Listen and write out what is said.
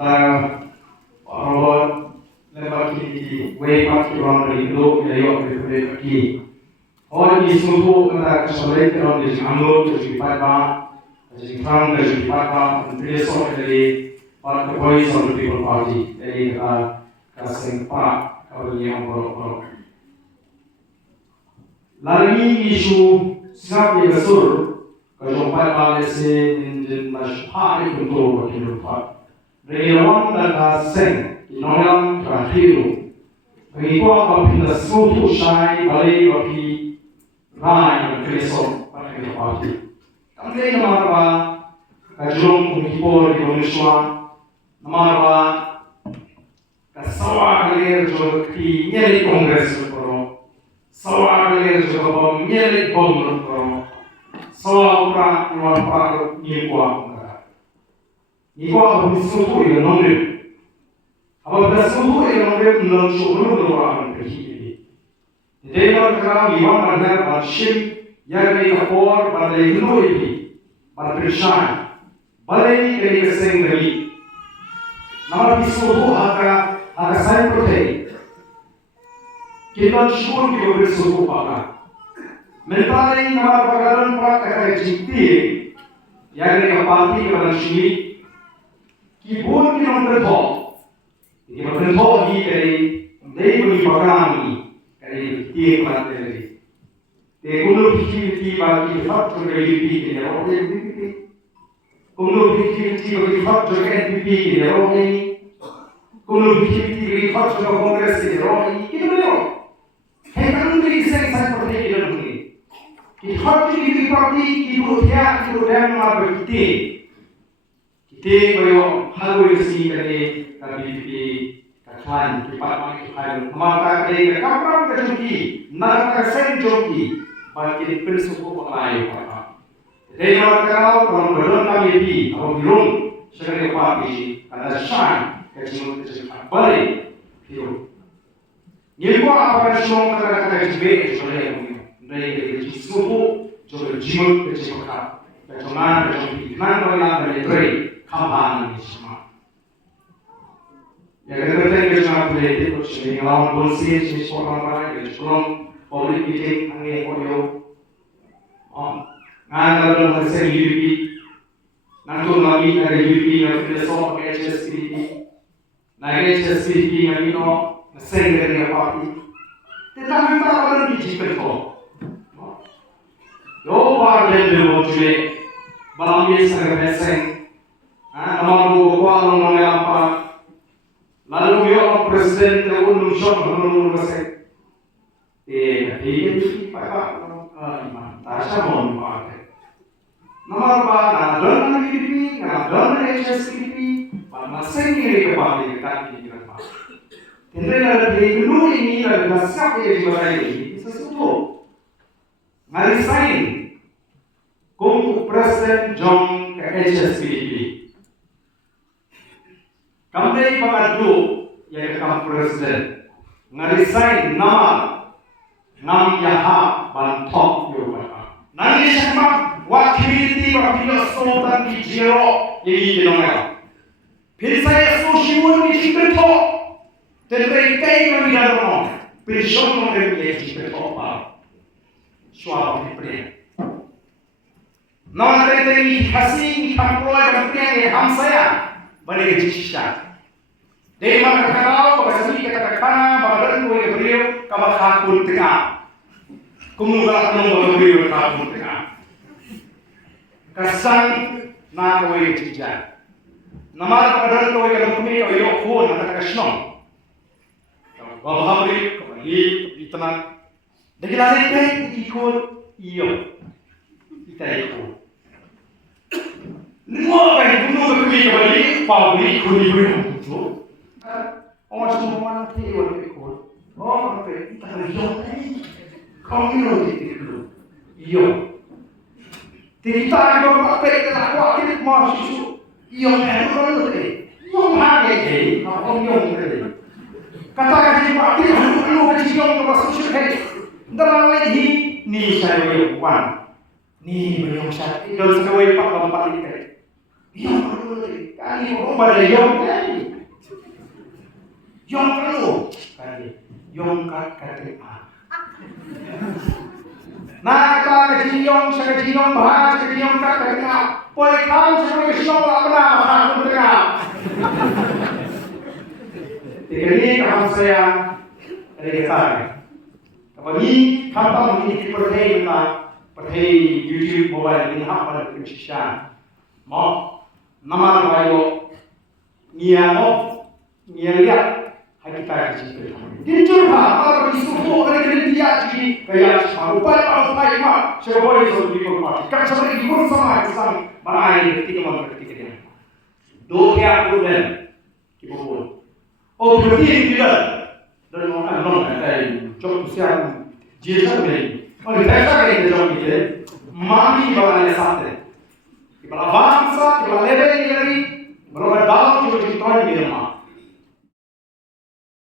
Robot lembak di way part orang Indo yang berada di और इस मुद्दों का कसौले के और जिस हमलों के जिपात बा जिस फ्रांग के जिपात बा इंटरेस्टों के लिए और voice of the people party एक कासिंपा और ये हम बोलो लाली इशू सिर्फ ये कसुर कजोपात वाले से जिन मशहारी कुंतों को किलुपा रेलवान का सेंग नॉयम ट्रांटिरो Pengikut apabila suatu syai balik bagi rai dan keresok pada kita parti. Kami nama apa? Kajung pengikut di Indonesia. Nama apa? Kasawak kelir juga di nyeri kongres berkoro. Sawak kelir juga bom nyeri bom berkoro. Sawak perang keluar perang nyikuah mereka. Nyikuah bagi suatu yang nomor. Apabila suatu yang mereka menunjukkan orang berhidup, mereka kerana iwan mereka bershim yang mereka por balai hinui, berpercaya, balai mereka sendiri. Namun suatu agak saya percaya, kita syukur kita bersuatu apa. Mentari nama bagaimana praktek jikti yang mereka parti kepada sini, kibun kita berdoa. Jadi berbentuk dari bagi program dari tiap materi. Kemudian fikir bagi faktor dari fikir yang orang fikir. Kemudian fikir bagi faktor NPP yang orang ini. Kemudian fikir bagi faktor Kongres yang orang ini. Kita beliau. Hekan dari saya seperti itu begini. Kita faktor ini parti kita dan kita. Kita beliau hal ini dari KBP kawan kipat makan mata dari kapal kecuali nak kesenjoki bagi pensuku pengalai apa. Dari orang kalau belum kami di atau belum sebagai parti ada shine kecuali balik itu. Nyelwa apa semua kata-kata jibet sebenarnya dari suku juga jimut kecuali kecuali mana dari kampanye semua. Ya kita tengok politik, macam orang bersih, orang ramai, orang public meeting, angin koyo, ngandal hasil UP, nanti lagi ada UP yang filsuf HSPP, naik HSPP yang ini sehingga dia parti, tetapi kita orang di jipen tu, yo parti yang berjuang, balamnya sangat besar, nama buku orang apa. Lalu yang presiden terundung masih, dia pak iman, tasya mohon pakai. Nomor apa? Nadon HSPP, nadon HSPP, masing ini kembali kita di mana? Tidak ada di dulu ini ada nasab yang dimana ini sesuatu. Ngalisain, kung presiden John ke HSPP. Kami pengadu yang kam presiden ngarisain nama nam yaha bantok yo bapa. Nanti siapa wakili sultan di jero ini jenongnya. Pilsaya sosiun di sibeto terkait dengan dalam pilson dengan dia sibeto apa. Suara dipilih. Nama dari hasil kamploy kamploy hamsaya. Balik ke Cisyah. Dari mana kalau bahasa ini kata-kata badan gue beliau kamu hakul tengah. Kemudian kamu beliau hakul tengah. Kesan na gue Cisyah. Nama badan gue kalau kami ayo pun ada kesnong. Kalau hamil kembali di tenang. Jadi lagi ikut iyo. Kita ikut. Semua kan bunuh kembali publik kuni itu. Orang semua nanti orang ikut. Oh, apa? Kita lihat ni. Kau ni itu. Iyo. Kita ada apa? Kita kuat masuk. Iyo ni orang tu. Iyo mana ni? Kau iyo ni. Kata kata parti lu kecil masuk syurga. Dalam lagi ni saya wan. Ni belum saya. Dan sekali pak lompat ini. Yung kali mo pada yung kali. Yung kalau kali. Yung kali. Nakakita ka yung sa kajiyong bahas, sa kajiyong kali. Pwede kang sa kajiyong labna, makakun ka. Ini kaham saya dari kita. Kapag ini kata ini perhai kita perhai YouTube mobile ini apa pencisian. Mau nama bayo niamo nialia hakita kita. Kinjur ha apa disuruh orang dia jadi kayak upaya mah sebagai sesuatu informasi. Kan seperti guru sama Islam mana ini ketika dia. Dua problem kibul. Oh, berarti tidak. Dan orang non ada job siang jasa ni. Kalau jasa ni job ni, mami bawa sate. Kalau bangsa, kalau level ni lagi, kalau dalam job itu ni dia mah.